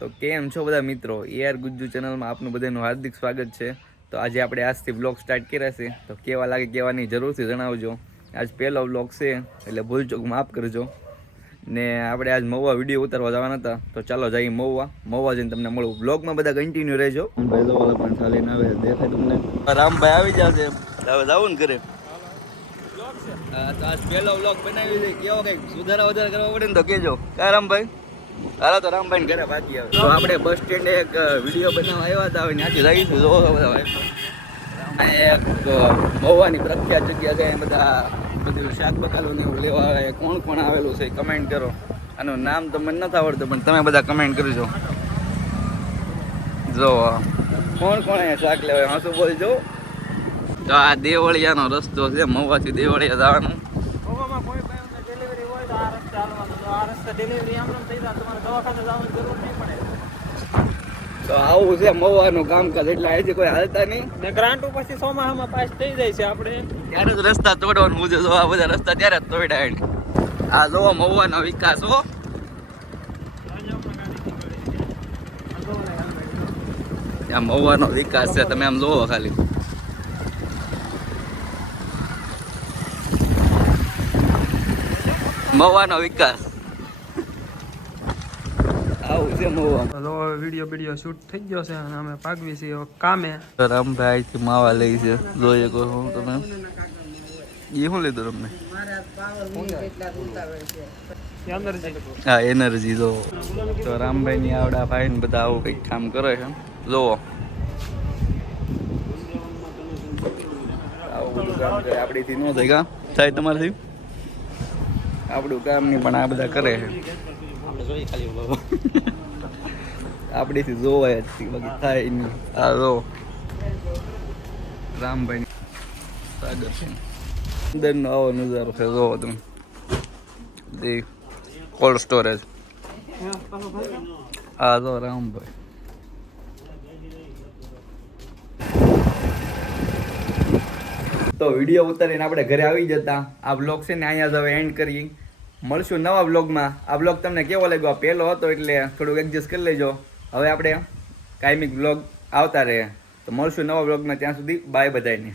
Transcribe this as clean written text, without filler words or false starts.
તો કેમ છો બધા મિત્રો? એઆર ગુજ્જુ ચેનલમાં આપનું બધાનું હાર્દિક સ્વાગત છે. તો આજે આપણે આજથી વ્લોગ સ્ટાર્ટ કર્યા છે, તો કેવા લાગે કહેવાની જરૂરથી જણાવજો. આજ પહેલો વ્લોગ છે એટલે ભૂલચૂક માફ કરજો. ને આપણે આજ મહુવા વિડીયો ઉતારવા જવાના હતા, તો ચાલો જઈએ મહુવા જઈને તમને મળું. વ્લોગમાં બધા કન્ટિન્યુ રહેજો. ભાઈ તો પણ ચાલીને આવે દેખાય તમને. રામભાઈ આવી જશે, હવે જવું ને ઘરે. તો આજ પહેલો વ્લોગ બનાવી છે, કેવો કંઈક સુધારા વધારા કરવા પડે ને તો કહેજો. કા રામભાઈ? હાલો તો રામભાઈ ઘરે બાકી આવે. તો આપણે બસ સ્ટેન્ડે એક વિડીયો બનાવવા આવ્યા હતા, હવે ત્યાંથી જઈશું. જો બધા એક મહુવાની પ્રખ્યાત જગ્યા છે, બધા બધું શાક બકાલું ને એવું લેવા આવે. કોણ કોણ આવેલું છે કમેન્ટ કરો. આનું નામ તો મને નથી આવડતું, પણ તમે બધા કમેન્ટ કરજો. જો કોણ કોણ અહીંયા શાક લેવા હા શું બોલજો. તો આ દેવળિયાનો રસ્તો છે, મહુવાથી દેવળિયા જવાનું. તો આવું છે મહુવાનું કામકાજ. એટલે અહીંથી કોઈ હાલતા નહીં. ગ્રાન્ટ પછી સોમાહામાં પાસ થઈ જાય છે આપણે ત્યારે જ રસ્તા તોડવાનું મુજબ. આ બધા રસ્તા ત્યારે જ તોડ્યા. આ જોવો મહુવાનો વિકાસ હો. ત્યાં મહુવાનો વિકાસ છે, તમે આમ જોવો ખાલી. મહુવાનો વિકાસ આવું છે મહુવા. વિડીયો શૂટ થઈ ગયો છે અને અમે પાકવી છીએ કામે. રામભાઈ થી માવા લઈ છે, જોઈએ કહો તમે. એ શું લીધું તમને? હા એનર્જી જો. તો રામભાઈ ની આવડા ભાઈ ને બધા આવું કઈક કામ કરે છે, જોવો. આવું બધું કામ કરે આપડીથી ન થાય. કા થાય તમારાથી? આપણું કામ નહીં પણ આ બધા કરે છે. આપડીથી જોવાય જ બાકી થાય નહીં. આ જો રામભાઈ સ્વાગત છે. અંદરનો આવો નજારો છે, જોવો તમે. Cold storage. આ જો રામભાઈ. તો વિડીયો ઉતારીને આપણે ઘરે આવી જતા. આ બ્લોગ છે ને અહીંયા જ હવે એન્ડ કરીએ. મળશું નવા બ્લોગમાં. આ બ્લોગ તમને કેવો લાગ્યો? આ પહેલો હતો એટલે થોડુંક એડજસ્ટ કરી લેજો. હવે આપણે કાયમિક બ્લોગ આવતા રહે. તો મળશું નવા બ્લોગમાં. ત્યાં સુધી બાય બધાને.